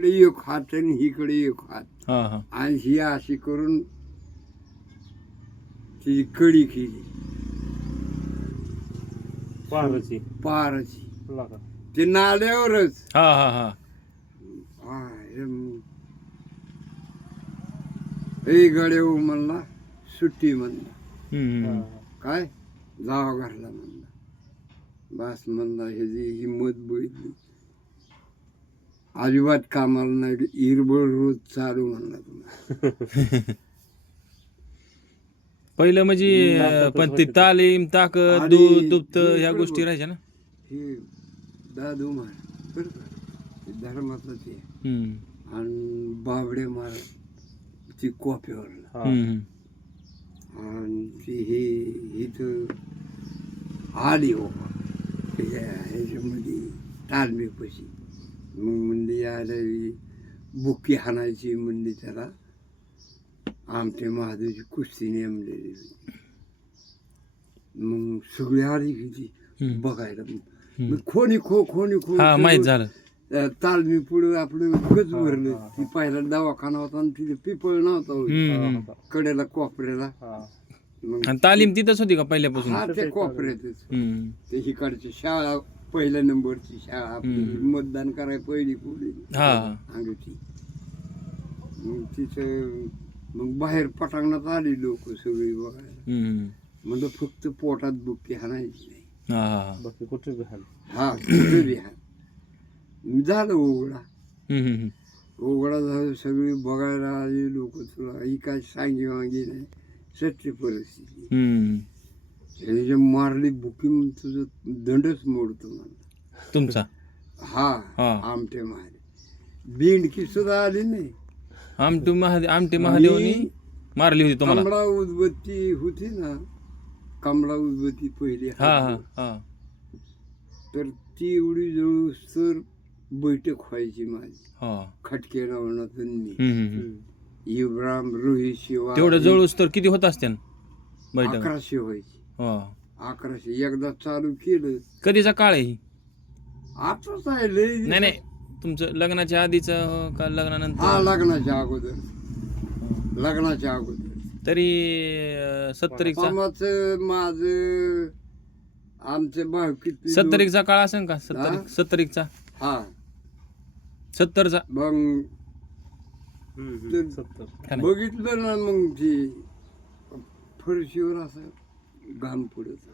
इकडे एक हात आणि इकडे एक हात. हा हा. आणि ही अशी करून तिची कडी केली. पारची पाराची लागा. ते नाल्यावरच. हा हा मग. ए गड्या म्हणला सुट्टी म्हणला. हम्म, हम्म. काय? जावा घरला म्हणला. बस म्हणला हे जी हिंमत बघितली अजिबात कामाला नाही. इरबळ रोज चालू म्हणला तुम्हाला पहिलं म्हणजे अं, पण ती तालीम ताकद आणि दूध दुप्त हे ह्या. गोष्टी राहायच्या ना? हे दादू महाराज बरं का? ते धर्माचं ते. हम्म, आणि बाबडे महाराज ती कॉफीवरला हा. हम्म. आणि ती हे इथं आली हो त्याच्या ह्याच्यामध्ये तालमीपाशी. मग म्हणली आल्या बुक्की हाणायची म्हणली त्याला. आमच्या महादेवची कुस्ती नेमलेली. होती. मग सगळी आली किती हम्म. बघायला. मग खोनी खो खोनी खो हा माहीत झालं. तालमी पुढं आपलं गज भरलं. ती पहिला दवाखाना होता आणि तिथे पिपळ नव्हता. कडेला कोपऱ्याला. हा. तालीम तिथंच होती का पहिल्यापासून? हा ते कोपऱ्यातच. ते हिकडची शाळा पहिल्या नंबरची शाळा आपली. मतदान करायला पहिली पुढे हा अंगठी मग तिथं मग बाहेर पटांगणात आली लोक सगळी बघायला. म्हणजे फक्त पोटात बुक्की हाणायची नाही हा. बाकी कुठे बी हाल हा कुठं बी हाण. झालं उघडा हम्म. उघडा झालं सगळी बघायला आली लोक तुला ही काय सांगी वांगी नाही सत्य परिस्थिती हम्म. जे मारली बुकिंग तुझं दंडच मोडतो मला. तुमचा? हा हा. आमटे मारे. बिंडकी सुद्धा आली नाही. आमटे महादेव आमटे महादेवनी मारली होती तुम्हाला? कमळा उदबत्ती होती ना कमळा उदबत्ती पहिली हा हा हा. तर ती एवढी जळू तर बैठक व्हायची माझी. हा. खटके नावनातून मी. हम्म, हम्म, हम्म. इब्राम रोहित शिवा तेवढं जवळूस तर किती होत असते बैठक? अकराशे व्हायची. हा अकराशे एकदा चालू केलं. कधीचा काळ आहे ही? आताच आहे लय नाही नाही. तुमचं लग्नाच्या आधीचं का लग्नानंतर? हा लग्नाच्या अगोदर. लग्नाच्या अगोदर. तरी अं, सत्तरीचा? माझं आमचे भाव किती सत्तरीचा काळ असेल का? हा? सत्तरी सत्तरीचा? हा. सत्तरचा? मग नाही? बघितलं ना मग ती फरशीवर असं घाम पडत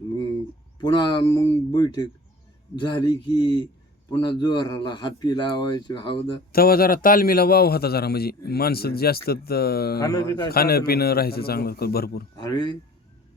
मग पुन्हा मग बैठक झाली की पुन्हा जोराला हाती लावायचं हवदा तेव्हा जरा तालमीला वाव होता जरा म्हणजे माणसं जास्त खाणं त- पिणं. राहायचं चांगलं भरपूर. अरे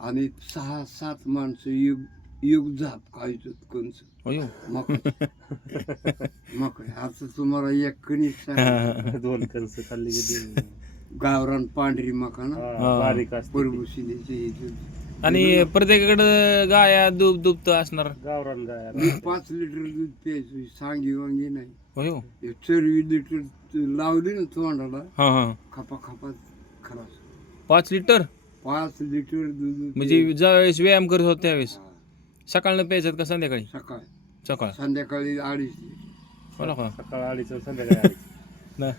आणि सहा सात माणसं युग युग झाप खायचं कोणचं? अयो. मग मग आता तुम्हाला एक कणीक सांग दोन कणस खाल्ली की दोन. गावरान पांढरी मकाना हा, बारीक असते ती. परभुशिनीचे इथे. आणि प्रत्येकाकडे गाया दूध दुभत असणार. गावरान गाय. मी पाच लिटर दूध प्यायचो सांगी वांगी नाही. हे. चरवी लिटर तू लावली ना तोंडाला हा हा. खपा खपा खलास पाच लिटर? पाच लिटर दूध म्हणजे ज्यावेळेस व्यायाम करत होत त्यावेळेस? हा, सकाळनं प्यायचं का संध्याकाळी? सकाळ. सकाळ. संध्याकाळी अडीच लिटर. हो ना का? सकाळ अडीच आणि संध्याकाळी अडीच. ना.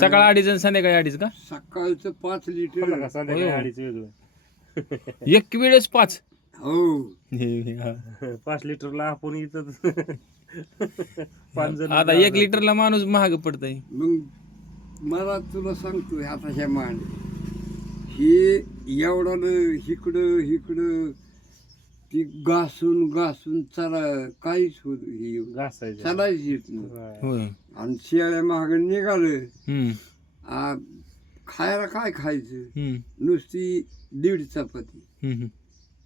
सकाळ अडीच आणि संध्याकाळी अडीच का सकाळचं पाच लिटर का? संध्याकाळी होय. अडीच वेगळं एक वेळेस पाच हो. पाच लिटरला आपण इथं पाच जण आता एक लिटरला माणूस महाग पडतय मग मला तुला सांगतो आता ह्या मान हे एवढं हिकडं हिकडं ती घासून घासून चला काहीच होत हे घासायचं. चालायच येत नाही. हा. होय. आणि शेळ्या महाग निघालं. हम्म. आ, खायला काय खायचं? हम्म. नुसती दीड चपाती. हम्म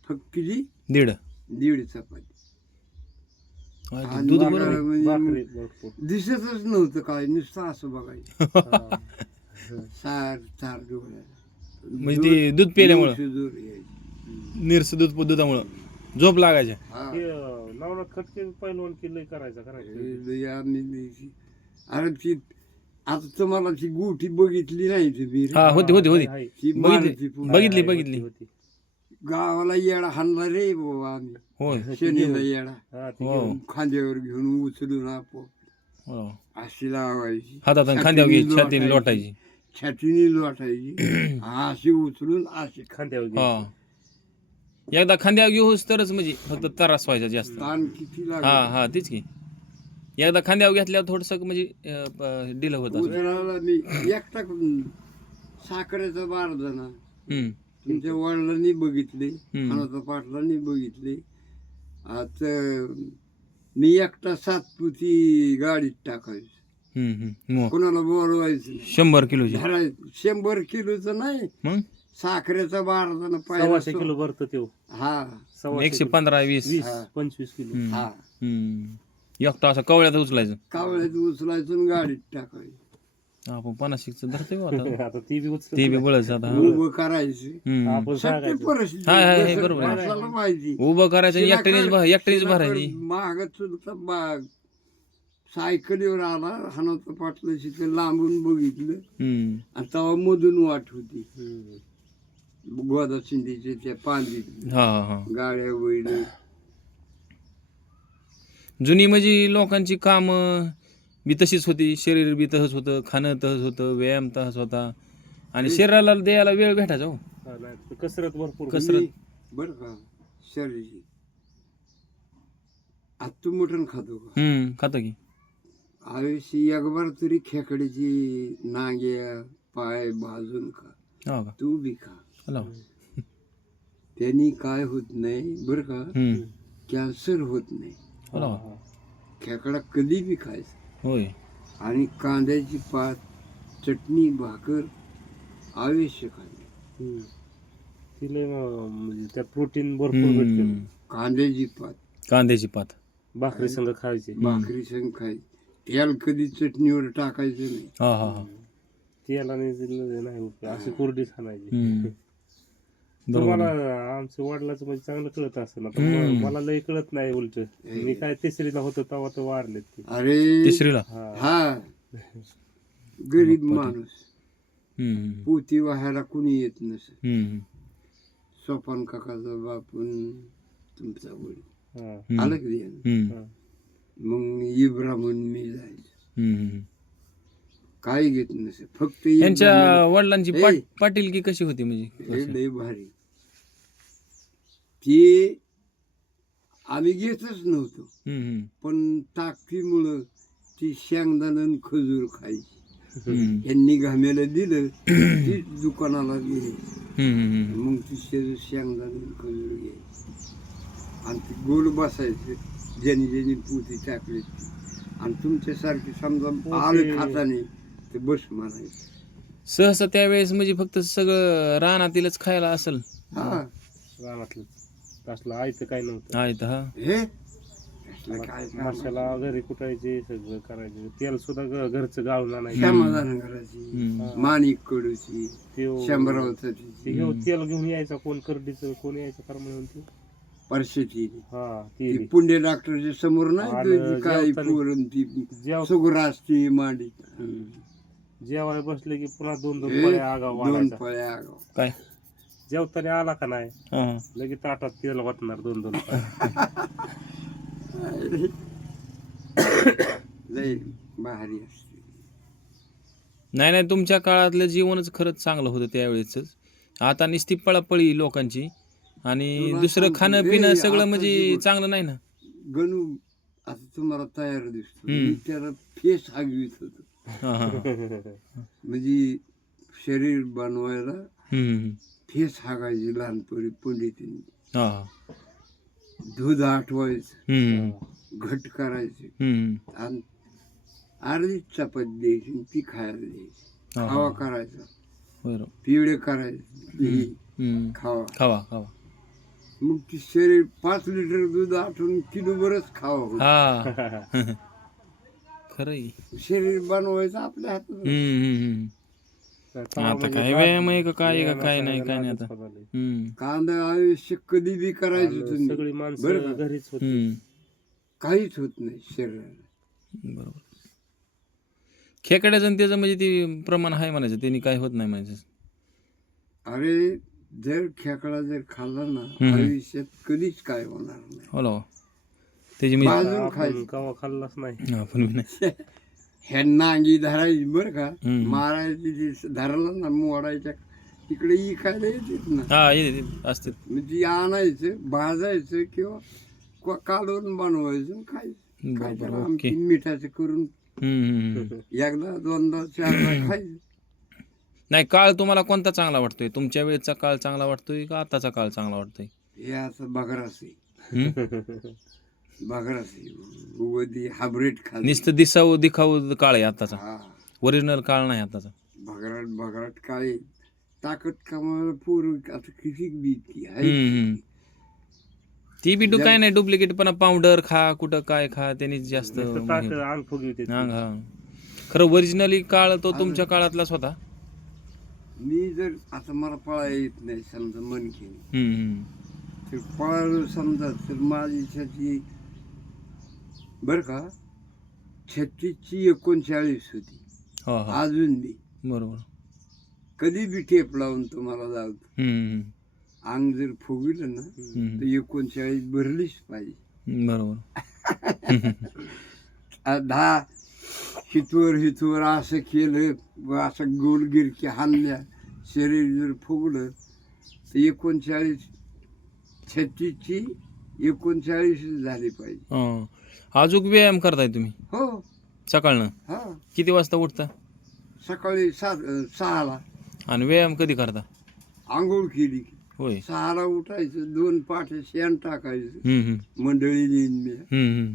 फक्त किती? दीड. दीड चपाती. आणि दूध म्हणजे भाकरी भरपूर. दिसतच नव्हतं काय नुसतं असं बघायचं. हा. सार चार डोळ्याला. म्हणजे ते दूध पिल्यामुळं यायची. निरस दूध दुधामुळं. झोप लागायच्या हा. हे खटके करायचा करायचं हे अरे ती आता तुम्हाला ती गोठी बघितली नाही तुम्ही हा होती होती होती. आहे. ती बघितली मारायची पुन्हा. बघितली आहे, बघितली. होती, होती. गावाला येडा हाणला रे बाबा आम्ही. होय. शनीला येडा. हा, ती हो. घेऊन. खांद्यावर घेऊन उचलून आपो हो. अशी लावायची. हातात खांद्यावर घ्यायची छातीने छातीने लोटायची. छातीने लोटायची. अशी उचलून अशी. खांद्यावर हा. घ्यायचं. एकदा खांद्यावर घेऊस तरच म्हणजे फक्त त्रास व्हायचा जास्त. ताण किती हा लागला? हा तेच की. एकदा खांद्यावर घेतल्यावर थोडस म्हणजे डिलं होत असं. मी एकटा साखरेचा बार जण हम्म. तुमच्या वडिलांनी बघितले हम्म. पाटलांनी बघितले. आता मी एकटा सातपुती गाडीत टाकायची. हम्म हम्म. मग? कोणाला बोलवायचं नाही. शंभर किलोची. धरायचं शंभर किलोचं नाही. मग? साखरेचा बार जण सव्वाशे किलो भरतो तो हा सव्वाशे एकशे किलो. पंधरा वीस वीस हा. पंचवीस किलो हम्म. हा हम्म. एकटा असं कवळ्यात उचलायचं कावळ्यात उचलायचं आणि गाडीत टाकायचं आपण पन्नाशिकच धरतोय आता आता ती बी ते. बळच आता हा. उभं करायचं हम्म. आपण सगळी सांगायचं परिस्थिती बरोबर आहे. माणसाला माहिती उभं करायचं आणि एकट्यानेच भर- एकट्यानेच भरायची महाग चुलता बाग सायकलीवर आला हानाचं पाटलं तिथे लांबून बघितलं हम्म. आणि तेव्हा मधून वाट होती हम्म. गोदा हा हा. हा गाड्या बैल जुनी म्हणजे लोकांची काम बी तशीच होती. शरीर बी तसंच होतं खाणं तसंच होतं व्यायाम तसंच होता. आणि शरीराला द्यायला वेळ भेटायचा हो. कसरत भरपूर कसरत. बरं का शरीर आता तू मटण खातो का? हम्म खातो की. आयुष्य एकबार तरी खेकड्याची नांग्या पाय भाजून खा. हो का? तू बी खा. हॅलो त्यांनी काय होत नाही बरं का? हम्म. कॅन्सर होत नाही. हॅलो. खेकडा कधी बी खायचा. होय. आणि कांद्याची पात चटणी भाकर आवश्यक आहे. हम्म. तिला म- म्हणजे त्यात प्रोटीन भरपूर भेटते. कांद्याची पात. कांद्याची पात. भाकरी संग खायचे. भाकरी संग खायची. तेल कधी चटणीवर टाकायचं नाही. हा हा हा. तेला नाही दिलं नाही उपयोग. अशी कोरडी खाणायची. हम्म. तुम्हाला आमच्या वडिलाचं म्हणजे चांगलं कळत असं ना. मला लय कळत नाही उलट. मी काय तिसरीला होतो तेव्हा तर वारलेत अरे. तिसरीला? हा. हा. गरीब माणूस. पोती व्हायला कुणी येत नसे. सोपान काकाचा बापून तुमचा वडील. हा. आलं की. हा. मग इब्राहिम मी जायचं. काही घेत नसे फक्त यांच्या वडिलांची पाटील की कशी होती म्हणजे? लय भारी. ते आम्ही घेतच नव्हतो. पण ताकदीमुळं ती शेंगदाणा खजूर खायची. यांनी घामेला दिलं ती दुकानाला. हम्म. मग ती शेज शेंगदाणा खजूर घ्यायची आणि ती गोल बसायचं ज्यांनी ज्यांनी पोती टाकली ती. आणि तुमच्यासारखी समजा आलं खाताने तर बस म्हणायचं सहसा त्यावेळेस म्हणजे फक्त सगळं रानातीलच खायला असेल हा रानातलं असलं आयतं काय नव्हतं. आहे तर हा. हे? असलं काय माशाला घरी कुटायचे सगळं करायचे. तेल सुद्धा घ- घरचं गाळून आणायचं. समाधान करायची हम्म. माणिक कडूची ते घेऊन तेल घेऊन यायचं कोण करडीचं कोण यायचं कर म्हणून ते. परशेची. हा ती ते पुण्य डॉक्टरच्या समोर नाही आणि ती काय जेवताना- पोरण ती जेव सुगरा असते मांडी जेवायला बसले की पुन्हा दोन दोन हे, पळ्या आगाव दोन वाढायचा. पळ्या आगाव. काय? जेवताना आला का नाही हा. लगेच ताटात तेल वाटणार दोन दोन पळ्या. लय भारी असते नाही नाही तुमच्या काळातलं जीवनच खरंच चांगलं होतं त्यावेळेच आता निस्ती पळापळी लोकांची आणि तुला दुसरं सांगतो, खाणं पिणं सगळं म्हणजे जीवन- चांगलं नाही ना गणू आता तुम्हाला तयार दिसतो हम्म. मी त्याला फेस हागवीत होतो हा, हा, हा. म्हणजे शरीर बनवायला हम्म. फेस हागायची लहानपणी पंडितींनी हा. दूध आठवायचं हम्म. घट करायचे हम्म. आणि अर्धी चपाती द्यायची आणि ती खायला द्यायची हा, खावा हा. करायचा बरोबर पिवळे करायचे दही हम्म. खावा खावा खावा मग ती शरीर पाच लिटर दूध आठवून किलो बरंच खावा होतं. हा खरंय शरीर बनवायचं आपल्या हातात हम्म, हम्म, हम्म. आता काय व्यायाम आहे का काय आहे का काय नाही काय नाही आता. हम्म. कांदा आयुष्य कधी बी करायचं तुम्ही सगळी माणसं? घरीच होती हम्म. काहीच होत नाही शरीराला बरोबर खेकड्याचं आणि त्याचं म्हणजे ते प्रमाण आहे म्हणायचं त्यांनी काय होत नाही म्हणायचं अरे जर खेकडा जर खाल्ला ना. आयुष्यात कधीच काय होणार नाही हो ना हो. त्याची म्हणजे भाजून आपण खायचं कवा खाल्लाच नाही आपण बी नाही ह्या नांगी धरायची बरं का. मारायची ती धरला ना मोडायच्या तिकडे इकायला येतात ना. हा असते. ती आणायचं भाजायचं किंवा क- काढून बनवायचं खायचं. ओके. आमटी मिठाचं करून. एकदा दोनदा चारदा खायचं. नाही काळ तुम्हाला कोणता चांगला वाटतोय? तुमच्या वेळेचा काळ चांगला वाटतोय का आताचा काळ चांगला वाटतोय? असं बघरास उगदी हायब्रिड खाल नुसतं दिसावं दिखावं काळ आहे आताचा. हा. ओरिजिनल काळ नाही आताचा. भगराट भगराट काय ताकद कमावायला पोर आता किती बी ती आहे. हम्म, हम्म. ती बी डु- काय नाही डुप्लिकेट पण पावडर खा कुठं काय खा त्यांनी जास्त नुसतं ताक अंग फुगवते हा, हा. खरं ओरिजिनली काळ तो तुमच्या काळातलाच होता मी जर आता मला पळा येत नाही समजा मन केली. हम्म, हम्म. तर पळालो समजा तर माझी बर का? छत्तीसची एकोणचाळीस होती. हो हो. अजून बी. बरोबर. कधी बी टेप लावून तुम्हाला हम्म, हम्म. अंग जर फुगलं ना हम्म, तर एकोणचाळीस भरलीच पाहिजे. बरोबर. आ- दहा हितवर हितवर असं केलं व असं गोल गिरकी हाणल्या शरीर जर फुगलं तर एकोणचाळीस छत्तीसची एकोणचाळीस झाली पाहिजे. अजून व्यायाम करताय तुम्ही? हो. सकाळनं? हा. किती वाजता उठता? सकाळी सात सहाला. आणि व्यायाम कधी करता? आंघोळ केली. होय. सहाला उठायचं दोन पाठे शेण टाकायचं. हम्म, हम्म. मंडळी नेईन मी. हम्म, हम्म.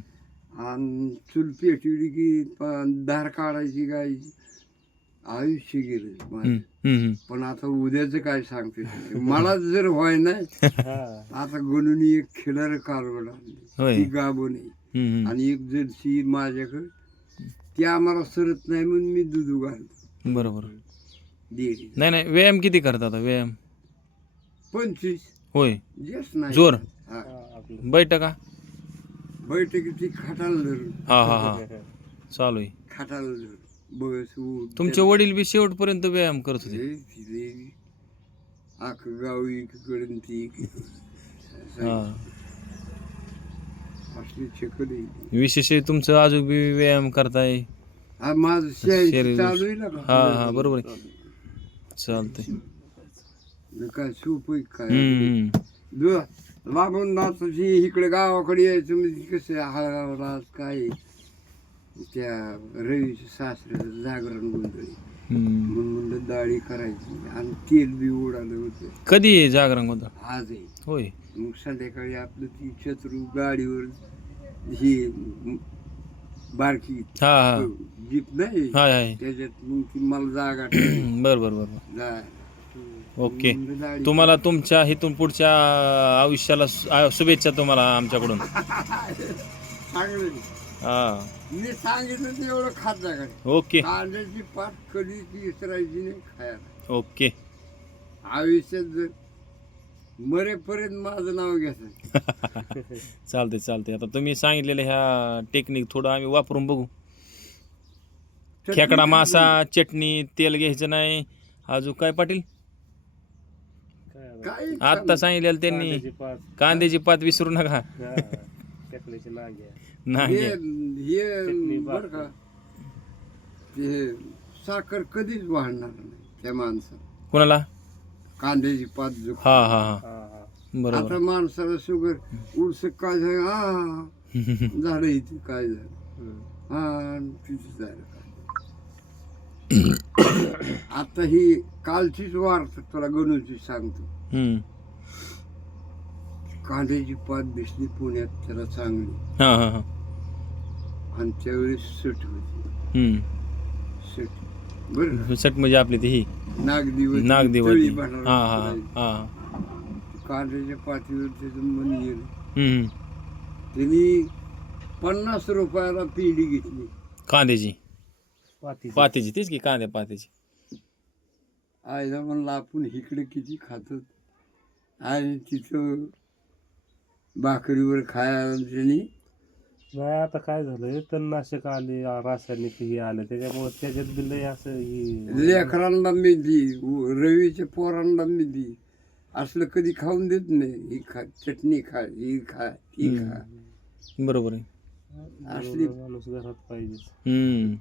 आणि चूल पेटवली की प- धार काढायची गायची आयुष्य गेलं माझं. हम्म, हम्म, पण आता उद्याचं काय सांगते? मला जर व्हाय नाही. आता गणून एक खिलार कालवड. आणली होय. ती हम्म, हम्म. आणि एक जर्सी माझ्याकडे. ती आम्हाला सरत नाही म्हणून मी दूध घालतो. बरोबर. नाही नाही व्यायाम किती करता आता? व्यायाम? पंचवीस. होय. जोर. बैठका? बैठकी ती खाटाला धरून. हा हा हा. चालू आहे. खाटाला धरून. बस तुमचे वडील बी शेवटपर्यंत व्यायाम करत होते. आख गाव ती. हा. असली. विशेष तुमचं अजून बी व्यायाम करताय? हा माझं शरीर- चालू आहे ना का? हा हा बरोबर आहे. चालतंय. न काय सूप काय? हम्म, दु- लांबून नाचाची इकडे गावाकडे यायचं म्हणजे कसं हळहळराज काय त्या रवीच्या सासऱ्याचं जागरण गोंधळी हम्म. म्हणून म्हणलं दाढी करायची. आणि तेल बी उडालं होतं. कधी आहे जागरण होतं? आज आहे. होय. मग संध्याकाळी आपलं ती शत्रू गाडीवर ही बारकी जीप नाही. हाय हाय त्याच्यात मग ती मला जागा. बर बर बर. जा. ओके. तुम्हाला तुमच्या इथून पुढच्या आयुष्याला शुभेच्छा तुम्हाला आमच्याकडून. हा. मी सांगितलं ते एवढं खात जा ओके. कांद्याची पात कधी विसरायची नाही खायला. ओके. आयुष्यात जर मरेपर्यंत माझं नाव घ्यायचं चालते चालते आता तुम्ही सांगितलेलं ह्या टेक्निक थोडं आम्ही वापरून बघू. खेकडा मासा चटणी तेल घ्यायचं नाही. अजून काय पाटील? काय आता? आत्ता सांगितलेलं त्यांनी. कांद्याची पात. कांद्याची पात विसरू नका. हा. नांग्या नाही हे हे चटणी बर का ते साखर कधीच वाढणार नाही त्या माणसाला. कोणाला? कांद्याची पात जो हा हा हा. हा हा. बरोबर. आता माणसाला शुगर उलस काय झालं? हा झालं इथे काय झालं. हा तिथे झालं काय आता ही कालचीच वार्त तुला गणूची सांगतो. हम्म. कांद्याची पात दिसली पुण्यात त्याला चांगली. हा हा हा. आणि त्यावेळेस सट होती. हम्म. सट. बरं? सट म्हणजे आपली ती ही नागदिवस नागदेवती हा हा हा. हा कांद्याच्या पातीवर त्याचं मन गेलं हम्म. त्यांनी पन्नास रुपयाला पिंडी घेतली कांद्याची पातीची. पातीची तीच की कांद्या पातीची आयला म्हणलं आपण इकडे किती खातो आणि तिथं भाकरीवर खायला त्यांनी नाही आता काय झालंय? तणनाशक आले रासायनिक हे आलं त्याच्यामुळे त्याच्यात बी लय असं ही लेकरांना मेहंदी रवीच्या पोरांना मेहंदी असलं कधी खाऊन देत नाही. ही खा चटणी खा ही खा ती खा. बरोबर आहे. असली- माणूस घरात पाहिजे हम्म.